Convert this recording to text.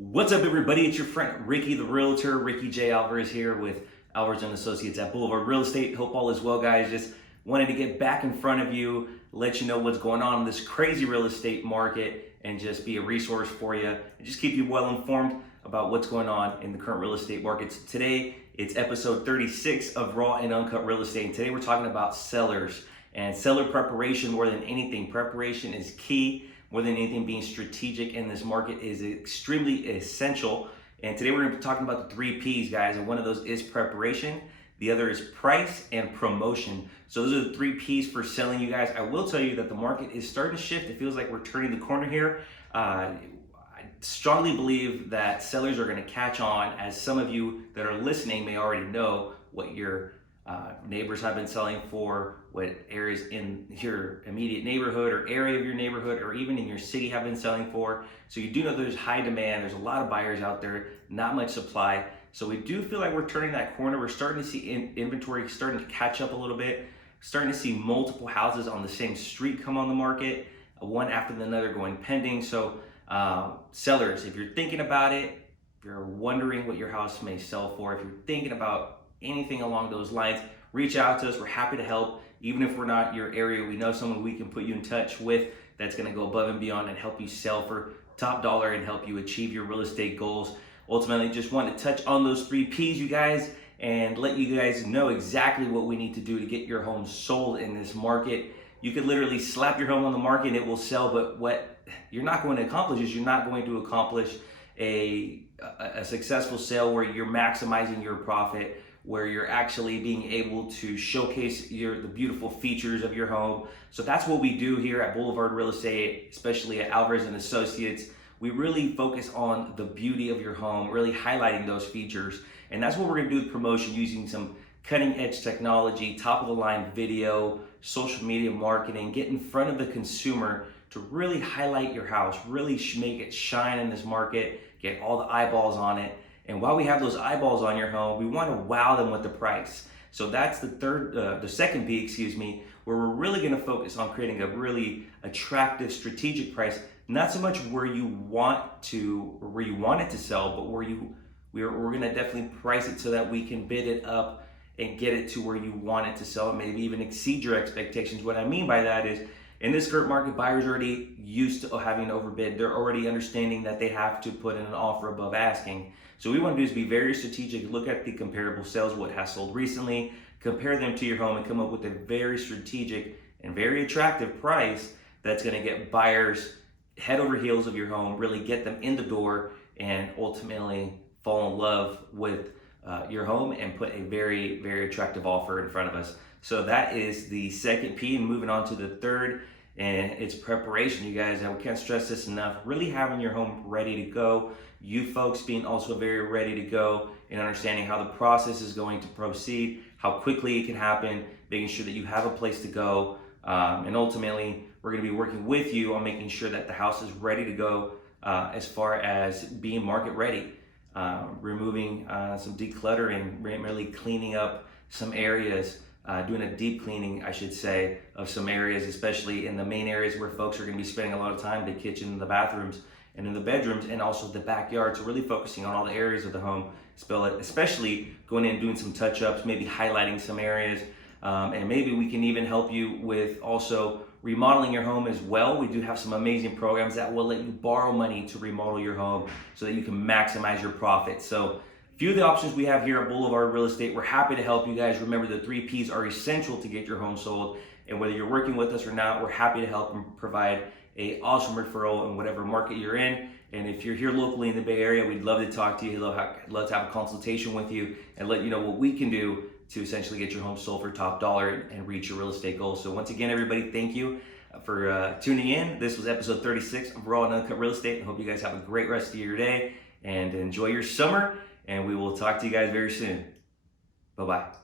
What's up, everybody? It's your friend Ricky the Realtor. Ricky J. Alvarez here with Alvarez and Associates at Boulevard Real Estate. Hope all is well, guys. Just wanted to get back in front of you, let you know what's going on in this crazy real estate market, and just be a resource for you and just keep you well informed about what's going on in the current real estate markets. Today, it's episode 36 of Raw and Uncut Real Estate. And today we're talking about sellers and seller preparation. More than anything, preparation is key. More than anything, being strategic in this market is extremely essential. And today we're going to be talking about the 3 P's, guys. And one of those is preparation. The other is price and promotion. So those are the 3 P's for selling, you guys. I will tell you that the market is starting to shift. It feels like we're turning the corner here. I strongly believe that sellers are going to catch on, as some of you that are listening may already know what your neighbors have been selling for, what areas in your immediate neighborhood or area of your neighborhood or even in your city have been selling for. So you do know there's high demand, there's a lot of buyers out there, not much supply. So we do feel like we're turning that corner. We're starting to see inventory starting to catch up a little bit, starting to see multiple houses on the same street come on the market, one after another going pending. So sellers, if you're thinking about it, if you're wondering what your house may sell for, if you're thinking about anything along those lines, reach out to us. We're happy to help. Even if we're not your area, we know someone we can put you in touch with that's going to go above and beyond and help you sell for top dollar and help you achieve your real estate goals. Ultimately, just want to touch on those 3 P's, you guys, and let you guys know exactly what we need to do to get your home sold in this market. You could literally slap your home on the market and it will sell, but what you're not going to accomplish is you're not going to accomplish a successful sale where you're maximizing your profit, where you're actually being able to showcase the beautiful features of your home. So that's what we do here at Boulevard Real Estate, especially at Alvarez and Associates. We really focus on the beauty of your home, really highlighting those features. And that's what we're gonna do with promotion, using some cutting edge technology, top of the line video, social media marketing, get in front of the consumer to really highlight your house, really make it shine in this market, get all the eyeballs on it. And while we have those eyeballs on your home, we want to wow them with the price. So that's the second P, where we're really going to focus on creating a really attractive strategic price, not so much where you want it to sell, but where we're going to definitely price it so that we can bid it up and get it to where you want it to sell, and maybe even exceed your expectations. What I mean by that is, in this current market, buyers are already used to having to overbid. They're already understanding that they have to put in an offer above asking. So what we want to do is be very strategic, look at the comparable sales, what has sold recently, compare them to your home, and come up with a very strategic and very attractive price that's going to get buyers head over heels of your home, really get them in the door, and ultimately fall in love with your home and put a very, very attractive offer in front of us. So that is the second P. And moving on to the third, and it's preparation, you guys. I can't stress this enough. Really having your home ready to go. You folks being also very ready to go and understanding how the process is going to proceed, how quickly it can happen, making sure that you have a place to go. And ultimately, we're going to be working with you on making sure that the house is ready to go as far as being market ready. Removing some decluttering, really cleaning up some areas, doing a deep cleaning, I should say, of some areas, especially in the main areas where folks are going to be spending a lot of time, the kitchen and the bathrooms and in the bedrooms, and also the backyard. So really focusing on all the areas of the home, especially going in and doing some touch-ups, maybe highlighting some areas, and maybe we can even help you with also remodeling your home as well. We do have some amazing programs that will let you borrow money to remodel your home so that you can maximize your profit. So a few of the options we have here at Boulevard Real Estate. We're happy to help you guys. Remember, the 3 P's are essential to get your home sold. And whether you're working with us or not, we're happy to help and provide an awesome referral in whatever market you're in. And if you're here locally in the Bay Area, we'd love to talk to you. Love to have a consultation with you and let you know what we can do to essentially get your home sold for top dollar and reach your real estate goals. So once again, everybody, thank you for tuning in. This was episode 36 of Raw and Uncut Real Estate. I hope you guys have a great rest of your day and enjoy your summer. And we will talk to you guys very soon. Bye-bye.